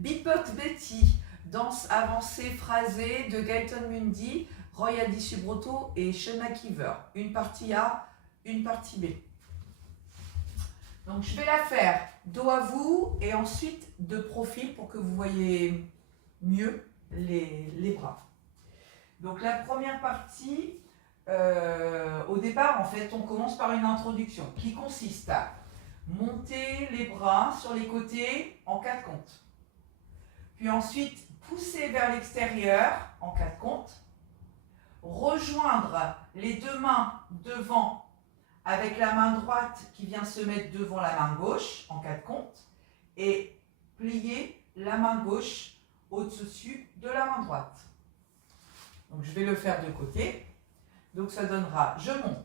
Beatbox Betty, danse avancée phrasée de Gaëtan Mundy, Roy Adisubroto et Shona Kiver. Une partie A, une partie B. Donc je vais la faire dos à vous et ensuite de profil pour que vous voyez mieux les bras. Donc la première partie, au départ en fait on commence par une introduction qui consiste à monter les bras sur les côtés en 4 comptes. Puis ensuite pousser vers l'extérieur en 4 comptes. Rejoindre les deux mains devant avec la main droite qui vient se mettre devant la main gauche en 4 comptes. Et plier la main gauche au-dessus de la main droite. Donc je vais le faire de côté. Donc ça donnera, je monte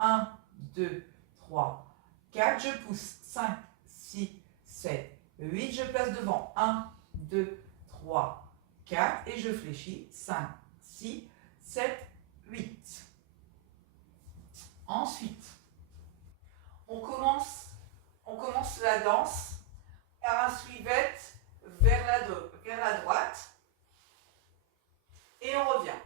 1, 2, 3, 4, je pousse 5, 6, 7, 8, je place devant 1, 2, 3, 4 et je fléchis 5, 6, 7, 8. Ensuite, on commence la danse par un suivette vers la droite et on revient.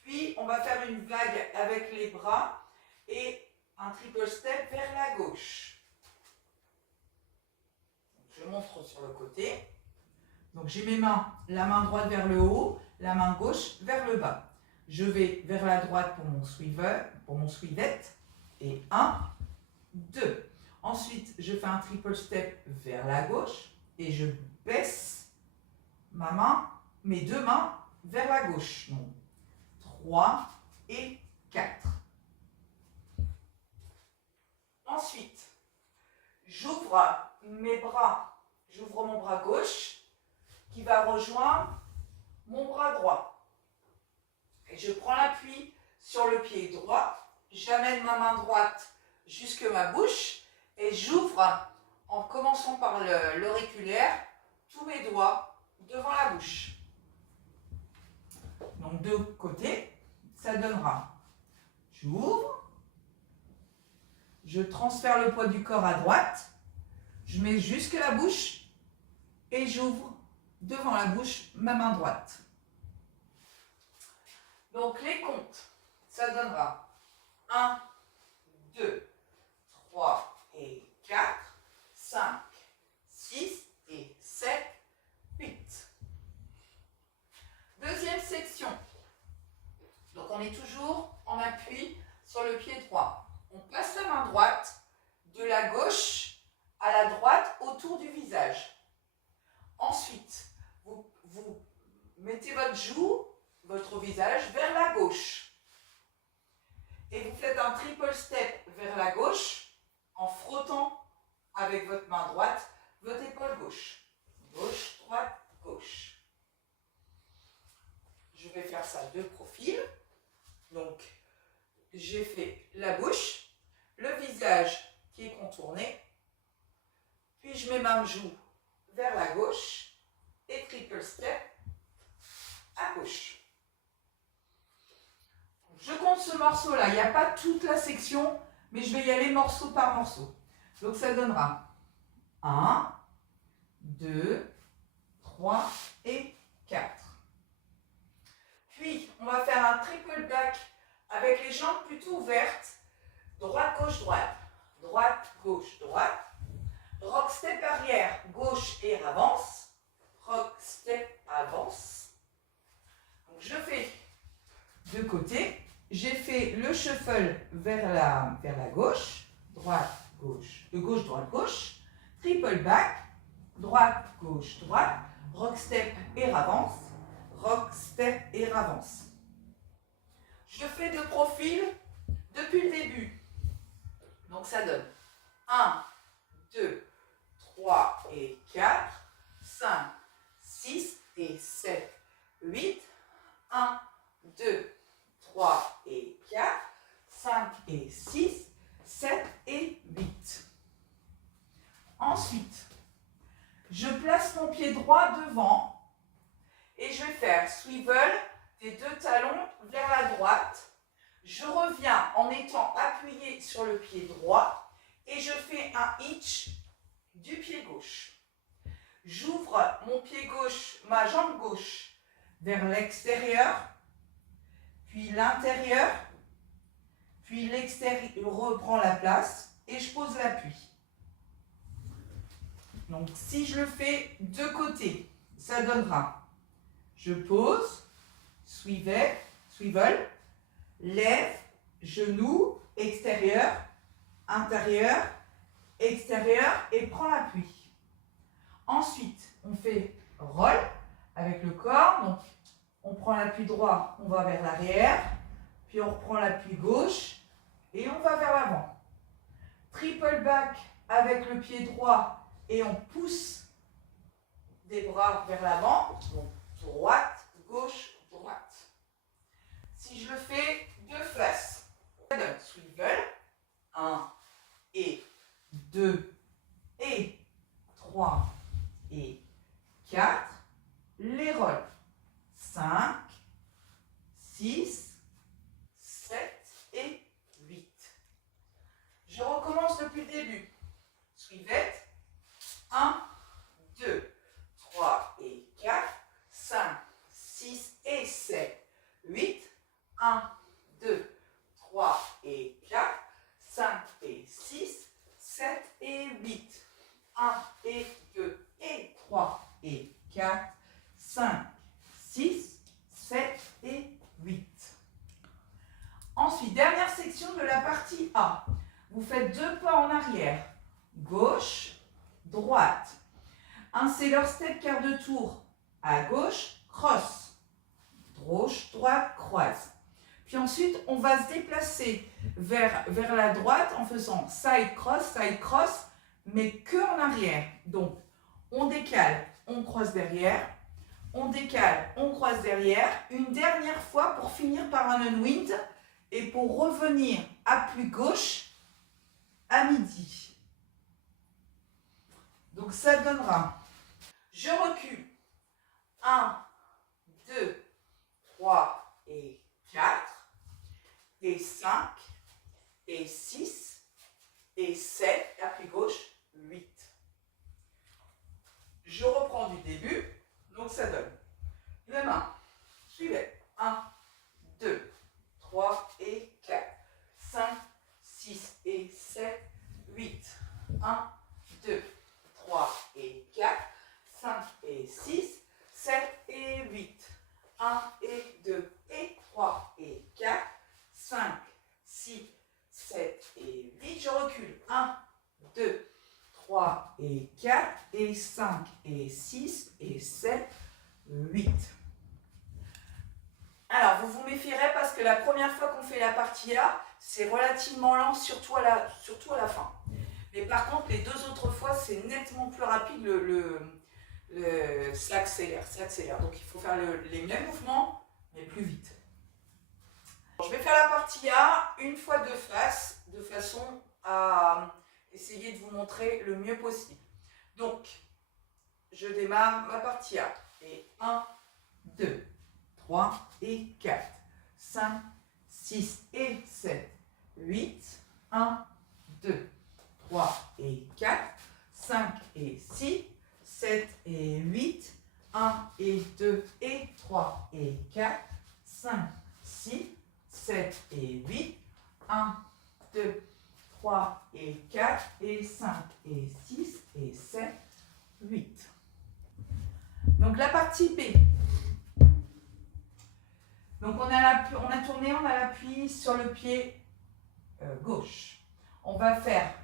Puis on va faire une vague avec les bras et un triple step vers la gauche. Je montre sur le côté. Donc j'ai mes mains, la main droite vers le haut, la main gauche vers le bas. Je vais vers la droite pour mon suivette. Et 1, 2. Ensuite, je fais un triple step vers la gauche et je baisse mes deux mains vers la gauche. Donc 3 et 4. Ensuite, j'ouvre mon bras gauche qui va rejoindre mon bras droit. Et je prends l'appui sur le pied droit, j'amène ma main droite jusque ma bouche et j'ouvre en commençant par l'auriculaire tous mes doigts devant la bouche. Donc de côté, ça donnera, j'ouvre, je transfère le poids du corps à droite, je mets jusque la bouche et j'ouvre devant la bouche ma main droite. Donc les comptes, ça donnera 1, 2, 3 et 4, 5, 6 et 7, 8. Deuxième section. Donc on est toujours en appui sur le pied droit. On passe la main droite de la gauche à la droite autour du visage. Ensuite, vous mettez votre joue, votre visage vers la gauche. Et vous faites un triple step vers la gauche en frottant avec votre main droite votre épaule gauche. Gauche, droite, gauche. Je vais faire ça de profil. Donc, j'ai fait la bouche, le visage qui est contourné, puis je mets ma joue vers la gauche et triple step à gauche. Je compte ce morceau-là, il n'y a pas toute la section, mais je vais y aller morceau par morceau. Donc ça donnera 1, 2, 3 et 4. Puis, on va faire un triple back avec les jambes plutôt ouvertes. Droite, gauche, droite. Droite, gauche, droite. Rock step arrière, gauche et avance. Rock step, avance. Donc, je fais de côté. J'ai fait le shuffle vers la gauche. Droite, gauche, gauche, droite, gauche. Triple back. Droite, gauche, droite. Rock step et avance. Rock, step et avance. Je fais de profil depuis le début. Donc ça donne 1, 2, 3 et 4, 5, 6 et 7, 8, 1, 2, 3 et 4, 5 et 6, 7 et 8. Ensuite, je place mon pied droit devant. Et je vais faire swivel des deux talons vers la droite. Je reviens en étant appuyé sur le pied droit et je fais un hitch du pied gauche. J'ouvre mon pied gauche, ma jambe gauche vers l'extérieur, puis l'intérieur, puis l'extérieur reprend la place et je pose l'appui. Donc si je le fais de côté, ça donnera je pose, swivel, lève, genou, extérieur, intérieur, extérieur et prends l'appui. Ensuite, on fait roll avec le corps. Donc, on prend l'appui droit, on va vers l'arrière, puis on reprend l'appui gauche et on va vers l'avant. Triple back avec le pied droit et on pousse des bras vers l'avant. Donc, droite, gauche, droite. Si je le fais de face, swivel, 1 et 2 et 3 et 4, les rolls, 5, 6, 7 et 8. Je recommence depuis le début. Suivette, 1, 2, 3 et 4, 5, 6 et 7, 8, 1, 2, 3 et 4, 5 et 6, 7 et 8, 1 et 2 et 3 et 4, 5, 6, 7 et 8. Ensuite, dernière section de la partie A. Vous faites 2 pas en arrière, gauche, droite. Un sailor step quart de tour à gauche, cross. Gauche, droite, croise. Puis ensuite, on va se déplacer vers la droite en faisant side cross, mais que en arrière. Donc, on décale, on croise derrière, on décale, on croise derrière. Une dernière fois pour finir par un unwind et pour revenir appui gauche à midi. Donc, ça donnera, je recule, 1, 2, 3 et 4, et 5, et 6, et 7, appui gauche, 8. Je reprends du début, donc ça donne les mains, suivez, 1, 2, 3 et 4, 5, 6 et 7, 8, 1, 2, 3 et 4, 5 et 6, 7 et 8, 1 et 2 et 3 et 4, 5, 6, 7 et 8, je recule, 1, 2, 3 et 4 et 5 et 6 et 7, 8. Alors, vous vous méfierez parce que la première fois qu'on fait la partie A, c'est relativement lent, surtout à la fin. Mais par contre, les 2 autres fois, c'est nettement plus rapide, ça accélère. Donc, il faut faire les mêmes mouvements, mais plus vite. Je vais faire la partie A une fois de face, de façon à essayer de vous montrer le mieux possible. Donc, je démarre ma partie A. Et 1, 2, 3 et 4, 5, 6 et 7, 8, 1, 2, 3 et 4, 5 et 6, 7 et 8, 1 et 2 et 3 et 4, 5, 6, 7 et 8, 1, 2, 3 et 4 et 5 et 6 et 7, 8. Donc la partie B. Donc on a tourné, on a l'appui sur le pied gauche. On va faire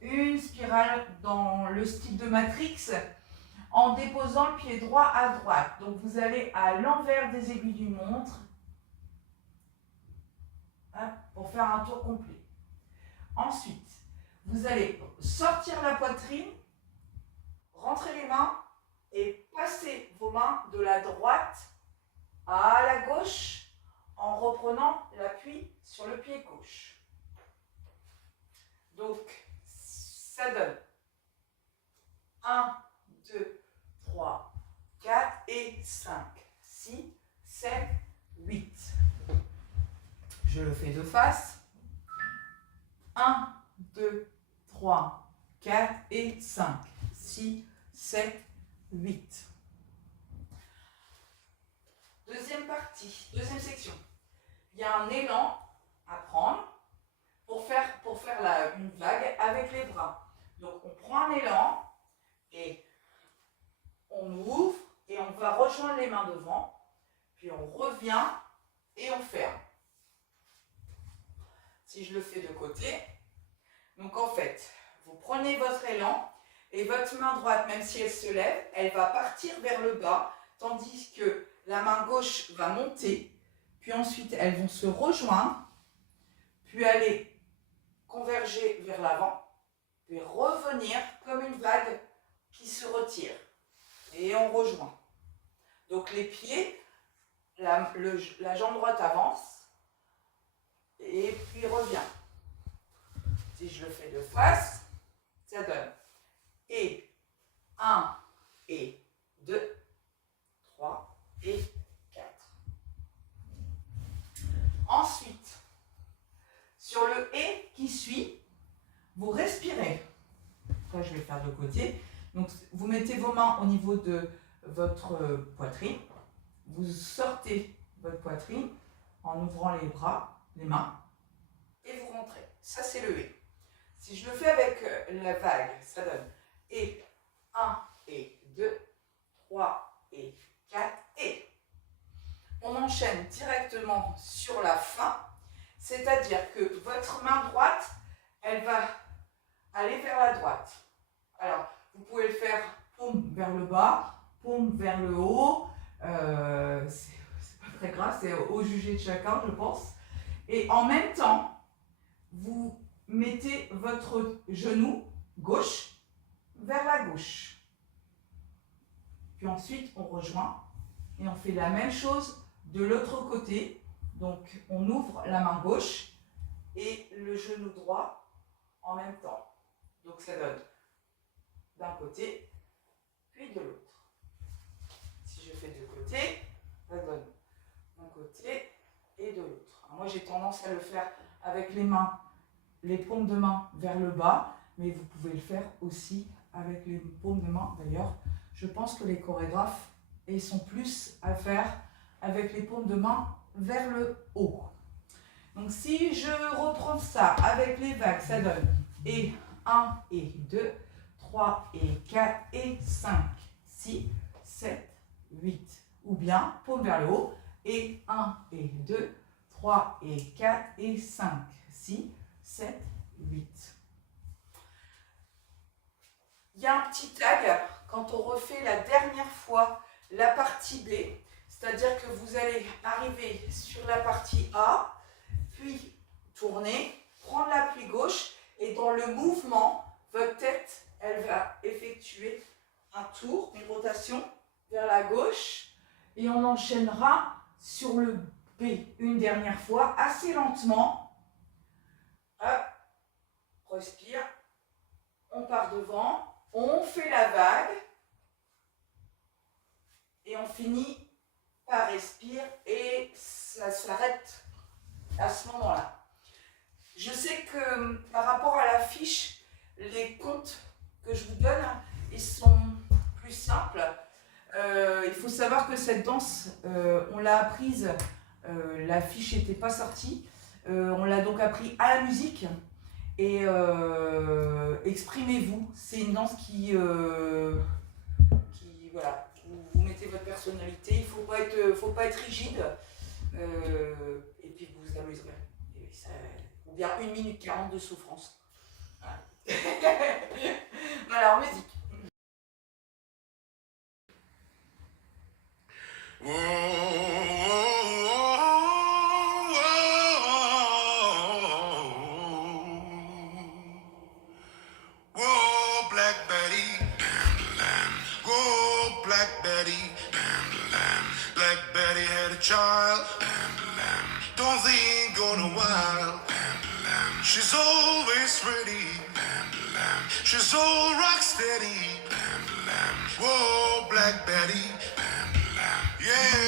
une spirale dans le style de Matrix en déposant le pied droit à droite. Donc vous allez à l'envers des aiguilles d'une montre pour faire un tour complet. Ensuite, vous allez sortir la poitrine, rentrer les mains et passer vos mains de la droite à la gauche en reprenant l'appui sur le pied gauche. Donc, ça donne 1, 2, 3, 4 et 5, 6, 7, 8. Je le fais de face. 1, 2, 3, 4 et 5, 6, 7, 8. Deuxième partie, deuxième section. Il y a un élan à prendre pour faire une vague avec les bras. Donc on prend un élan et on ouvre et on va rejoindre les mains devant, puis on revient et on ferme. Si je le fais de côté, donc en fait, vous prenez votre élan et votre main droite, même si elle se lève, elle va partir vers le bas, tandis que la main gauche va monter, puis ensuite elles vont se rejoindre, puis aller converger vers l'avant, puis revenir comme une vague qui se retire. Et on rejoint. Donc les pieds, la jambe droite avance, et puis revient. Si je le fais de face, ça donne et 1 et 2, 3 et 4. Ensuite, sur le et qui suit, vous respirez. Après, je vais faire de côté. Donc, vous mettez vos mains au niveau de votre poitrine. Vous sortez votre poitrine en ouvrant les bras, les mains, et vous rentrez. Ça, c'est le et. Si je le fais avec la vague, ça donne et 1 et 2, 3 et 4 et. On enchaîne directement sur la fin, c'est-à-dire que votre main droite, elle va aller vers la droite. Alors, vous pouvez le faire paume vers le bas, paume vers le haut, c'est pas très grave, c'est au jugé de chacun, je pense. Et en même temps, vous mettez votre genou gauche vers la gauche. Puis ensuite, on rejoint et on fait la même chose de l'autre côté. Donc, on ouvre la main gauche et le genou droit en même temps. Donc, ça donne d'un côté, puis de l'autre. Si je fais de côté, ça donne d'un côté et de l'autre. Moi, j'ai tendance à le faire avec les mains, les paumes de main vers le bas, mais vous pouvez le faire aussi avec les paumes de main. D'ailleurs, je pense que les chorégraphes sont plus à faire avec les paumes de main vers le haut. Donc, si je reprends ça avec les vagues, ça donne et 1 et 2, 3 et 4 et 5, 6, 7, 8. Ou bien, paume vers le haut, et 1 et 2, 3 et 4 et 5, 6, 7, 8. Il y a un petit tag quand on refait la dernière fois la partie B, c'est-à-dire que vous allez arriver sur la partie A, puis tourner, prendre l'appui gauche, et dans le mouvement, votre tête, elle va effectuer un tour, une rotation vers la gauche, et on enchaînera sur le B une dernière fois, assez lentement. Hop, respire, on part devant, on fait la vague, et on finit par respirer, et ça s'arrête à ce moment-là. Je sais que par rapport à la fiche, les comptes que je vous donne, ils sont plus simples. Il faut savoir que cette danse, on l'a apprise, la fiche n'était pas sortie, on l'a donc appris à la musique. Et exprimez-vous, c'est une danse qui voilà, vous mettez votre personnalité, il ne faut pas être rigide, et puis vous vous amuserez. Et ça, ou bien 1 minute 40 de souffrance. Voilà, voilà, en musique. Whoa, Black Betty, whoa, Black Betty, Black Betty had a child, don't think gonna wild. She's always ready, she's all rock steady. Whoa, Black Betty, yeah.